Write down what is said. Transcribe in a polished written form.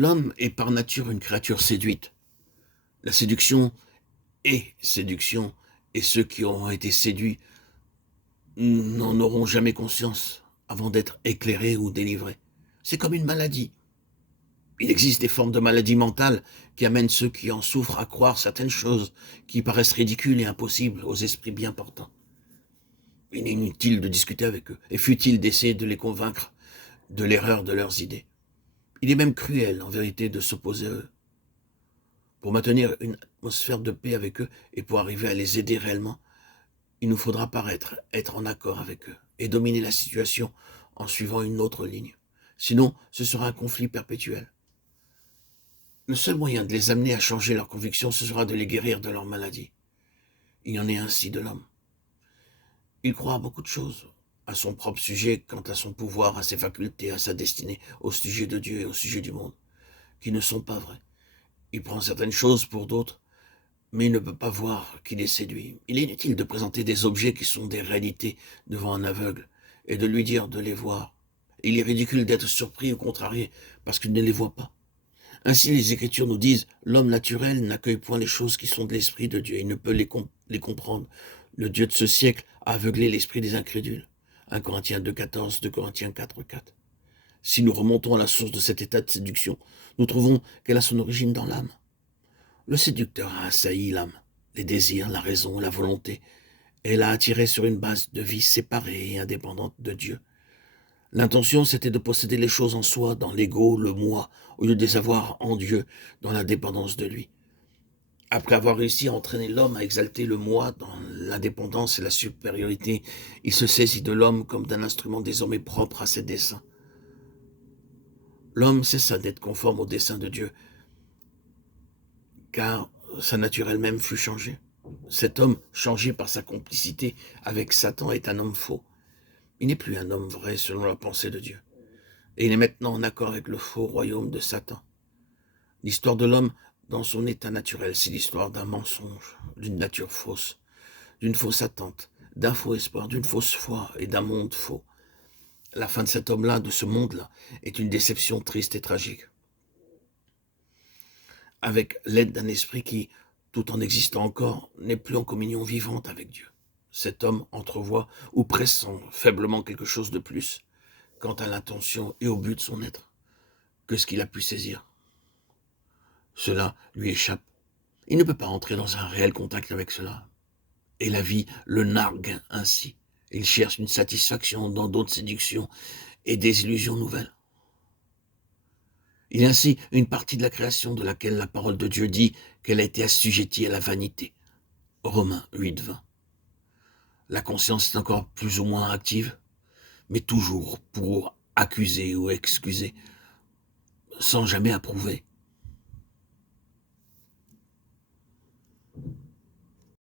L'homme est par nature une créature séduite. La séduction est séduction, et ceux qui auront été séduits n'en auront jamais conscience avant d'être éclairés ou délivrés. C'est comme une maladie. Il existe des formes de maladies mentales qui amènent ceux qui en souffrent à croire certaines choses qui paraissent ridicules et impossibles aux esprits bien portants. Il est inutile de discuter avec eux, et futile d'essayer de les convaincre de l'erreur de leurs idées. Il est même cruel, en vérité, de s'opposer à eux. Pour maintenir une atmosphère de paix avec eux et pour arriver à les aider réellement, il nous faudra paraître être en accord avec eux et dominer la situation en suivant une autre ligne. Sinon, ce sera un conflit perpétuel. Le seul moyen de les amener à changer leurs convictions, ce sera de les guérir de leur maladie. Il y en est ainsi de l'homme. Il croit à beaucoup de choses, à son propre sujet, quant à son pouvoir, à ses facultés, à sa destinée, au sujet de Dieu et au sujet du monde, qui ne sont pas vraies. Il prend certaines choses pour d'autres, mais il ne peut pas voir qu'il est séduit. Il est inutile de présenter des objets qui sont des réalités devant un aveugle et de lui dire de les voir. Et il est ridicule d'être surpris ou contrarié parce qu'il ne les voit pas. Ainsi, les Écritures nous disent, l'homme naturel n'accueille point les choses qui sont de l'Esprit de Dieu. Il ne peut les comprendre. Le Dieu de ce siècle a aveuglé l'esprit des incrédules. 1 Corinthiens 2,14, 2 Corinthiens 4,4. Si nous remontons à la source de cet état de séduction, nous trouvons qu'elle a son origine dans l'âme. Le séducteur a assailli l'âme, les désirs, la raison, la volonté, et l'a attiré sur une base de vie séparée et indépendante de Dieu. L'intention, c'était de posséder les choses en soi, dans l'ego, le moi, au lieu de les avoir en Dieu, dans la dépendance de lui. Après avoir réussi à entraîner l'homme à exalter le moi dans l'indépendance et la supériorité, il se saisit de l'homme comme d'un instrument désormais propre à ses desseins. L'homme cessa d'être conforme au dessein de Dieu, car sa nature elle-même fut changée. Cet homme, changé par sa complicité avec Satan, est un homme faux. Il n'est plus un homme vrai selon la pensée de Dieu. Et il est maintenant en accord avec le faux royaume de Satan. L'histoire de l'homme dans son état naturel, c'est l'histoire d'un mensonge, d'une nature fausse, d'une fausse attente, d'un faux espoir, d'une fausse foi et d'un monde faux. La fin de cet homme-là, de ce monde-là, est une déception triste et tragique. Avec l'aide d'un esprit qui, tout en existant encore, n'est plus en communion vivante avec Dieu. Cet homme entrevoit ou pressent faiblement quelque chose de plus quant à l'intention et au but de son être que ce qu'il a pu saisir. Cela lui échappe. Il ne peut pas entrer dans un réel contact avec cela. Et la vie le nargue ainsi. Il cherche une satisfaction dans d'autres séductions et des illusions nouvelles. Il y a ainsi une partie de la création de laquelle la parole de Dieu dit qu'elle a été assujettie à la vanité. Romains 8, 20. La conscience est encore plus ou moins active, mais toujours pour accuser ou excuser, sans jamais approuver.